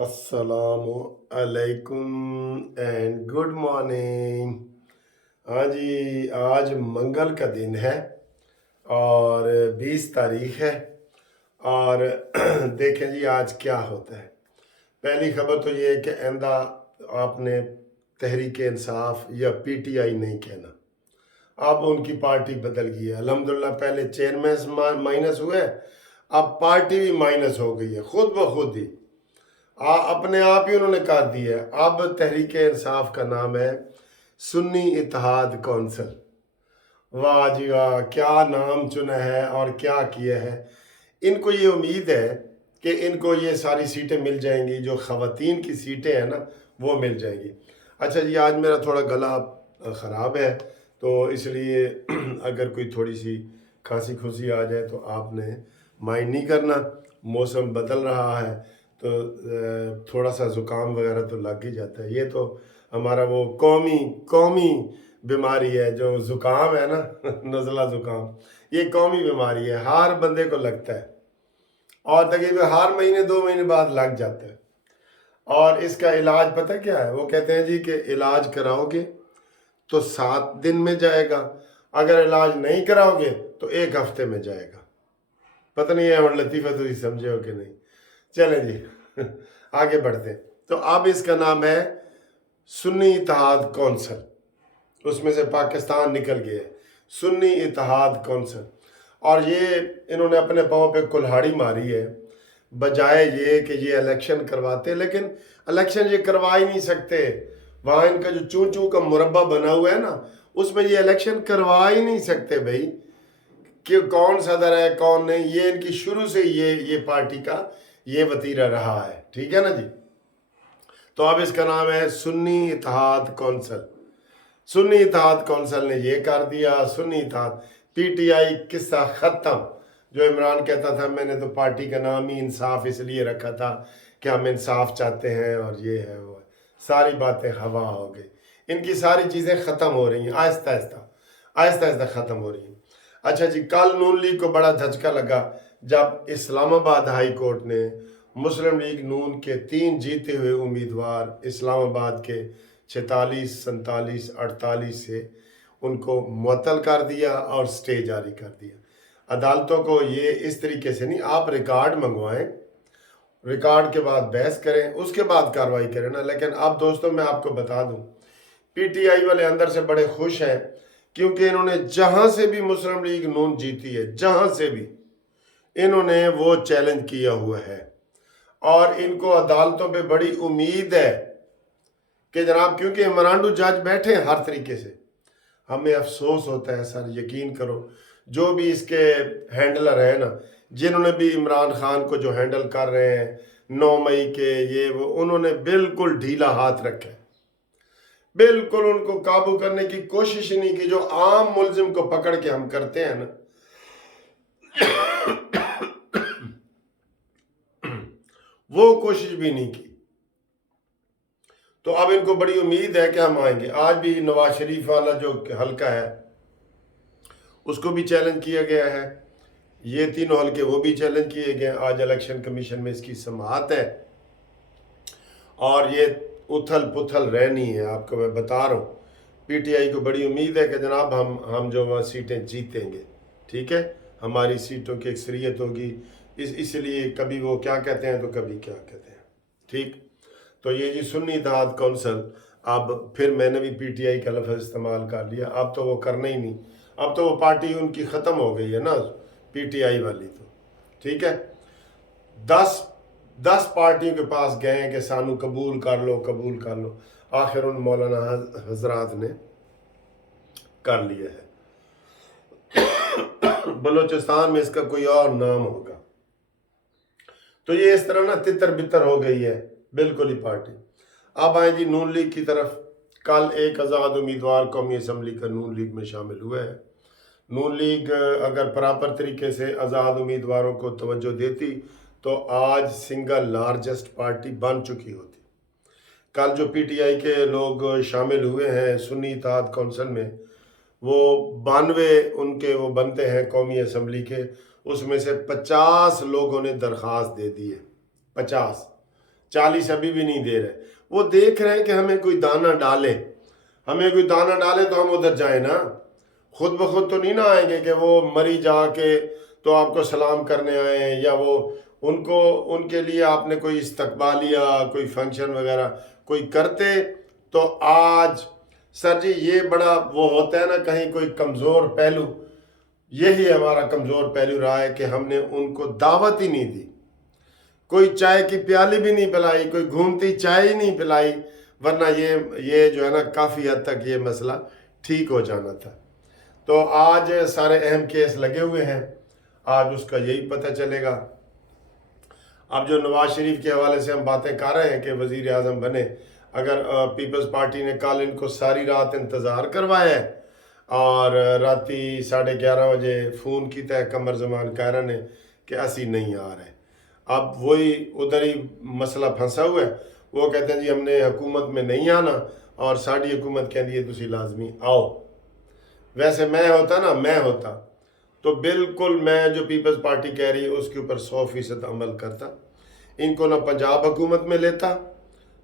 अस्सलाम अलैकुम and good morning. हाँ जी, आज मंगल का दिन है और 20 तारीख है। और देखें जी आज क्या होता है। पहली खबर तो ये है कि आइंदा आपने तहरीक इंसाफ या पीटीआई नहीं कहना। अब उनकी पार्टी बदल गई है अल्हम्दुलिल्लाह। पहले चेयरमैन माइनस हुए, अब पार्टी भी माइनस हो गई है खुद ब खुद ही। अपने आप ही उन्होंने कर दिया है। अब तहरीक इंसाफ का नाम है सुन्नी इत्तेहाद कौंसिल। वाह जी वाह, क्या नाम चुना है और क्या किया है। इनको ये उम्मीद है कि इनको ये सारी सीटें मिल जाएंगी, जो ख़वातीन की सीटें हैं ना वो मिल जाएंगी। अच्छा जी, आज मेरा थोड़ा गला ख़राब है तो इसलिए अगर कोई थोड़ी सी खांसी खुशी आ जाए तो आपने माइंड नहीं करना। मौसम बदल रहा है तो थोड़ा सा ज़ुकाम वगैरह तो लग ही जाता है। ये तो हमारा वो कौमी कौमी बीमारी है जो ज़ुकाम है ना नज़ला ज़ुकाम, ये कौमी बीमारी है, हर बंदे को लगता है और तकरीबन हर महीने 2 महीने बाद लग जाता है। और इसका इलाज पता क्या है, वो कहते हैं जी कि इलाज कराओगे तो 7 दिन में जाएगा, अगर इलाज नहीं कराओगे तो 1 हफ्ते में जाएगा। पता नहीं है लतीफ़ा तो समझे हो कि नहीं। चलें जी आगे बढ़ते हैं। तो अब इसका नाम है सुन्नी इत्तेहाद कौंसिल, उसमें से पाकिस्तान निकल गया है, सुन्नी इत्तेहाद कौंसिल। और ये इन्होंने अपने पाँव पे कुल्हाड़ी मारी है, बजाय ये कि ये इलेक्शन करवाते, लेकिन इलेक्शन ये करवा ही नहीं सकते। वहाँ इनका जो चूं चूं का मुरब्बा बना हुआ है ना, उसमें ये इलेक्शन करवा ही नहीं सकते भाई, कि कौन सदर है कौन नहीं। ये इनकी शुरू से ये पार्टी का ये वतीरा रहा है, ठीक है ना जी। तो अब इसका नाम है सुन्नी इत्तेहाद कौंसिल। सुन्नी इत्तेहाद कौंसिल ने ये कर दिया, सुन्नी इत्तेहाद। पीटीआई किस्सा ख़त्म। जो इमरान कहता था मैंने तो पार्टी का नाम ही इंसाफ इसलिए रखा था कि हम इंसाफ चाहते हैं और ये है वो है, सारी बातें हवा हो गई। इनकी सारी चीज़ें ख़त्म हो रही हैं, आहिस्ता आहिस्ता आहिस्ता आहिस्ता ख़त्म हो रही हैं। अच्छा जी, कल नून लीग को बड़ा धचका लगा जब इस्लामाबाद हाई कोर्ट ने मुस्लिम लीग नून के 3 जीते हुए उम्मीदवार इस्लामाबाद के 46, 47, 48 से उनको मुअत्तल कर दिया और स्टे जारी कर दिया। अदालतों को ये इस तरीके से नहीं, आप रिकॉर्ड मंगवाएं, रिकॉर्ड के बाद बहस करें, उसके बाद कार्रवाई करें ना। लेकिन अब दोस्तों मैं आपको बता दूं, पीटीआई वाले अंदर से बड़े खुश हैं क्योंकि इन्होंने जहां से भी मुस्लिम लीग नून जीती है, जहां से भी इन्होंने वो चैलेंज किया हुआ है और इनको अदालतों पे बड़ी उम्मीद है कि जनाब, क्योंकि इमरान जज बैठे हैं हर तरीके से। हमें अफसोस होता है सर, यकीन करो, जो भी इसके हैंडलर हैं ना, जिन्होंने भी इमरान खान को जो हैंडल कर रहे हैं 9 मई के ये वो, उन्होंने बिल्कुल ढीला हाथ रखा है, बिल्कुल उनको काबू करने की कोशिश नहीं की। जो आम मुलजिम को पकड़ के हम करते हैं ना, वो कोशिश भी नहीं की। तो अब इनको बड़ी उम्मीद है कि हम आएंगे। आज भी नवाज शरीफ वाला जो हल्का है उसको भी चैलेंज किया गया है, ये तीनों हल्के वो भी चैलेंज किए गए। आज इलेक्शन कमीशन में इसकी समाअत है और ये उथल पुथल रहनी है, आपको मैं बता रहा हूँ। पीटीआई को बड़ी उम्मीद है कि जनाब हम जो वहाँ सीटें जीतेंगे, ठीक है, हमारी सीटों की अक्सरियत होगी। इसलिए कभी वो क्या कहते हैं तो कभी क्या कहते हैं, ठीक। तो ये जी सुन्नी इत्तेहाद कौंसिल, अब फिर मैंने भी पीटीआई का लफ्ज़ इस्तेमाल कर लिया, अब तो वो करना ही नहीं, अब तो वो पार्टी उनकी ख़त्म हो गई है ना, पीटीआई वाली तो, ठीक है। 10 पार्टियों के पास गए कि सानू कबूल कर लो, कबूल कर लो। आखिर उन मौलाना हजरात ने कर लिया है। बलोचिस्तान में इसका कोई और नाम होगा। तो ये इस तरह ना तितर बितर हो गई है बिल्कुल ही पार्टी। अब आए जी नून लीग की तरफ। कल एक आज़ाद उम्मीदवार कौमी असम्बली का नून लीग में शामिल हुआ है। नून लीग अगर प्रॉपर तरीके से आज़ाद उम्मीदवारों को तवज्जो देती तो आज सिंगल लार्जेस्ट पार्टी बन चुकी होती। कल जो पीटीआई के लोग शामिल हुए हैं सुन्नी इत्तेहाद कौंसिल में, वो 92 उनके वो बनते हैं कौमी असम्बली के, उसमें से 50 लोगों ने दरख्वास्त दे दी है। 50 40 अभी भी नहीं दे रहे। वो देख रहे हैं कि हमें कोई दाना डाले, हमें कोई दाना डाले तो हम उधर जाए ना। खुद ब खुद तो नहीं ना आएंगे कि वो मरी जाके तो आपको सलाम करने आए, या वो उनको उनके लिए आपने कोई इस्तकबालिया कोई फंक्शन वगैरह कोई करते। तो आज सर जी ये बड़ा वो होता है ना, कहीं कोई कमज़ोर पहलू, यही हमारा कमज़ोर पहलू रहा है कि हमने उनको दावत ही नहीं दी, कोई चाय की प्याली भी नहीं पिलाई, कोई घूमती चाय ही नहीं पिलाई, वरना ये जो है ना काफ़ी हद तक ये मसला ठीक हो जाना था। तो आज सारे अहम केस लगे हुए हैं, आज उसका यही पता चलेगा। अब जो नवाज शरीफ के हवाले से हम बातें कर रहे हैं कि वज़ीर आज़म बने, अगर पीपल्स पार्टी ने कल इनको सारी रात इंतज़ार करवाया है और राती 11:30 बजे फ़ोन की तय कमर जमान कह रहे हैं कि असी नहीं आ रहे। अब वही उधर ही मसला फंसा हुआ है। वो कहते हैं जी हमने हुकूमत में नहीं आना, और साड़ी हुकूमत कहती है तुसी लाजमी आओ। वैसे मैं होता तो बिल्कुल मैं जो पीपल्स पार्टी कह रही है उसके ऊपर 100% अमल करता। इनको ना पंजाब हुकूमत में लेता,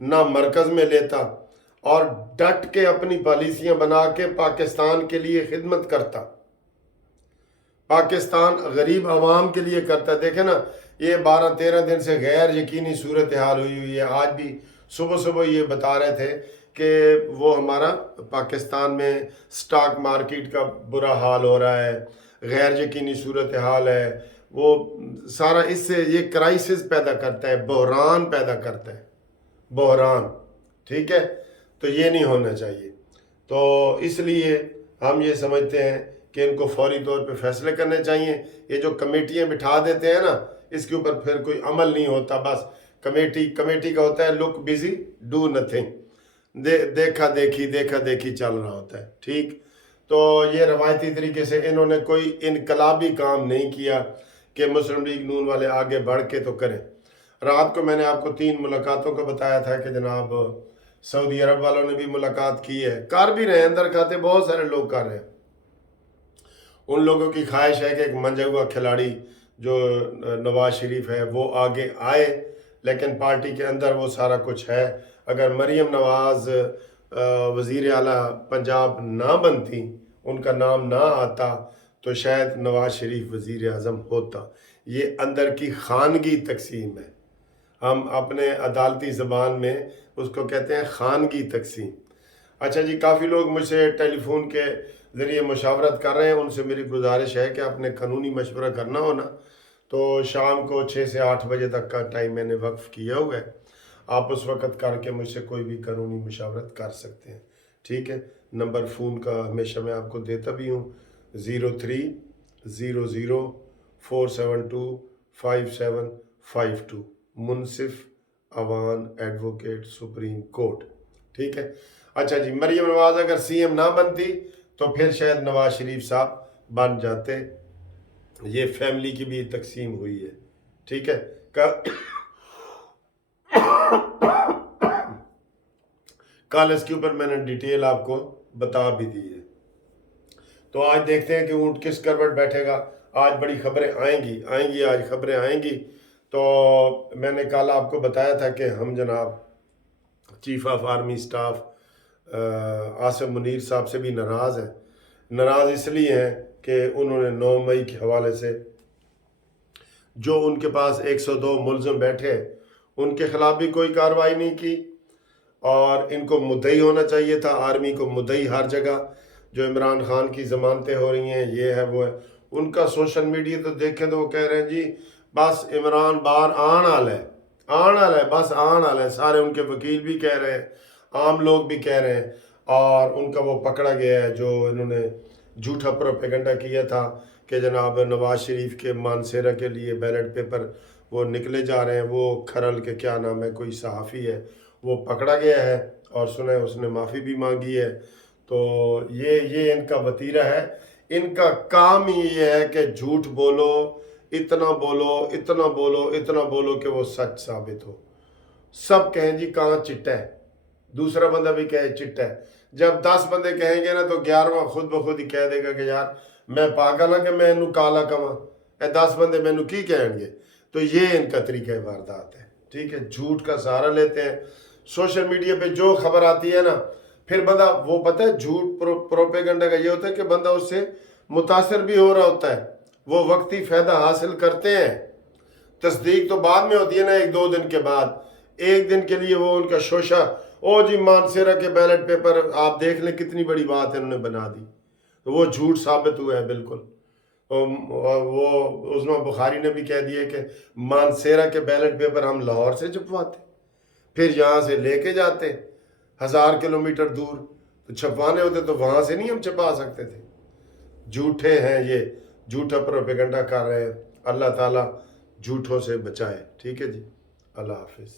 ना मरकज़ में लेता, और डट के अपनी पॉलिसियां बना के पाकिस्तान के लिए खिदमत करता, पाकिस्तान गरीब आवाम के लिए करता। देखे ना, ये 12-13 दिन से गैर यकीनी सूरत हाल हुई है। आज भी सुबह सुबह ये बता रहे थे कि वो हमारा पाकिस्तान में स्टॉक मार्केट का बुरा हाल हो रहा है, गैर यकीनी सूरत हाल है। वो सारा इससे ये क्राइसिस पैदा करता है, बहरान पैदा करता है, बहरान। ठीक है, तो ये नहीं होना चाहिए। तो इसलिए हम ये समझते हैं कि इनको फौरी तौर पे फैसले करने चाहिए। ये जो कमेटियाँ बिठा देते हैं ना, इसके ऊपर फिर कोई अमल नहीं होता। बस कमेटी का होता है लुक बिजी डू नथिंग, देखा देखी चल रहा होता है। ठीक, तो ये रवायती तरीके से इन्होंने कोई इनकलाबी काम नहीं किया कि मुस्लिम लीग नून वाले आगे बढ़ के तो करें। रात को मैंने आपको 3 मुलाकातों का बताया था कि जनाब सऊदी अरब वालों ने भी मुलाकात की है, कर भी रहे हैं, अंदर खाते बहुत सारे लोग कर रहे हैं। उन लोगों की ख्वाहिश है कि एक मंजा हुआ खिलाड़ी जो नवाज शरीफ है वो आगे आए, लेकिन पार्टी के अंदर वो सारा कुछ है। अगर मरीम नवाज वज़ीर आला पंजाब ना बनती, उनका नाम ना आता, तो शायद नवाज शरीफ वज़ीर आज़म होता। ये अंदर की खानगी तकसीम है, हम अपने अदालती ज़बान में उसको कहते हैं खानगी तकसीम। अच्छा जी, काफ़ी लोग मुझसे टेलीफोन के ज़रिए मुशावरत कर रहे हैं। उनसे मेरी गुजारिश है कि आपने कानूनी मशवरा करना हो ना, तो शाम को 6 से 8 बजे तक का टाइम मैंने वक्फ किया हुआ है। आप उस वक़्त करके मुझसे कोई भी कानूनी मुशावरत कर सकते हैं। ठीक है, नंबर फ़ोन का हमेशा मैं आपको देता भी हूँ, 0300472552, मुनसिफ अवान एडवोकेट सुप्रीम कोर्ट। ठीक है। अच्छा जी, मरीम नवाज अगर सीएम ना बनती तो फिर शायद नवाज शरीफ साहब बन जाते। ये फैमिली की भी तकसीम हुई है। ठीक है, कल इसके ऊपर मैंने डिटेल आपको बता भी दी है। तो आज देखते हैं कि ऊँट किस करवट बैठेगा। आज बड़ी खबरें आएंगी, आज खबरें आएंगी। तो मैंने कल आपको बताया था कि हम जनाब chief of army staff Asim Munir साहब से भी नाराज़ हैं। नाराज़ इसलिए हैं कि उन्होंने 9 मई के हवाले से जो उनके पास 102 मुलज़िम बैठे, उनके ख़िलाफ़ भी कोई कार्रवाई नहीं की, और इनको मुद्दई होना चाहिए था। आर्मी को मुद्दई हर जगह, जो इमरान खान की ज़मानतें हो रही हैं, ये है वो है। उनका सोशल मीडिया तो देखें तो वो कह रहे हैं जी बस इमरान बाहर आने वाला है, बस आने वाला है। सारे उनके वकील भी कह रहे हैं, आम लोग भी कह रहे हैं, और उनका वो पकड़ा गया है जो इन्होंने झूठा प्रोपेगेंडा किया था कि जनाब नवाज शरीफ के मानसेरा के लिए बैलेट पेपर वो निकले जा रहे हैं। वो खरल के क्या नाम है, कोई सहाफ़ी है, वो पकड़ा गया है, और सुना है उसने माफ़ी भी मांगी है। तो ये इनका वतीरा है। इनका काम ही ये है कि झूठ बोलो, इतना बोलो कि वो सच साबित हो। सब कहें जी कहाँ चिट्टा है, दूसरा बंदा भी कहे चिट्टा है। जब 10 बंदे कहेंगे ना, तो 11वां खुद ब खुद ही कह देगा कि यार मैं पागल हाँ कि मैं इनू काला कवां, 10 बंदे मैनू की कहेंगे। तो ये इनका तरीका वारदात है। ٹھیک ہے، جھوٹ کا سہارا لیتے ہیں. سوشل میڈیا پہ جو خبر آتی ہے نا، پھر بندہ وہ پتہ ہے جھوٹ پروپیگنڈا کا یہ ہوتا ہے کہ بندہ اس سے متاثر بھی ہو رہا ہوتا ہے، وہ وقتی فائدہ حاصل کرتے ہیں. تصدیق تو بعد میں ہوتی ہے نا، ایک دو دن کے بعد. ایک دن کے لیے وہ ان کا شوشہ، او جی مانسیرا کے بیلٹ پیپر آپ دیکھ لیں کتنی بڑی بات ہے انہوں نے بنا دی، تو وہ جھوٹ ثابت ہوا ہے بالکل. وہ عظمہ بخاری نے بھی کہہ دیا کہ مانسیرا کے بیلٹ پیپر ہم لاہور سے چھپواتے، پھر یہاں سے لے کے جاتے 1000 کلومیٹر دور، تو چھپوانے ہوتے تو وہاں سے نہیں ہم چھپا سکتے تھے. جھوٹے ہیں یہ، جھوٹا پروپیگنڈا کر رہے ہیں. اللہ تعالیٰ جھوٹوں سے بچائے. ٹھیک ہے جی، اللہ حافظ.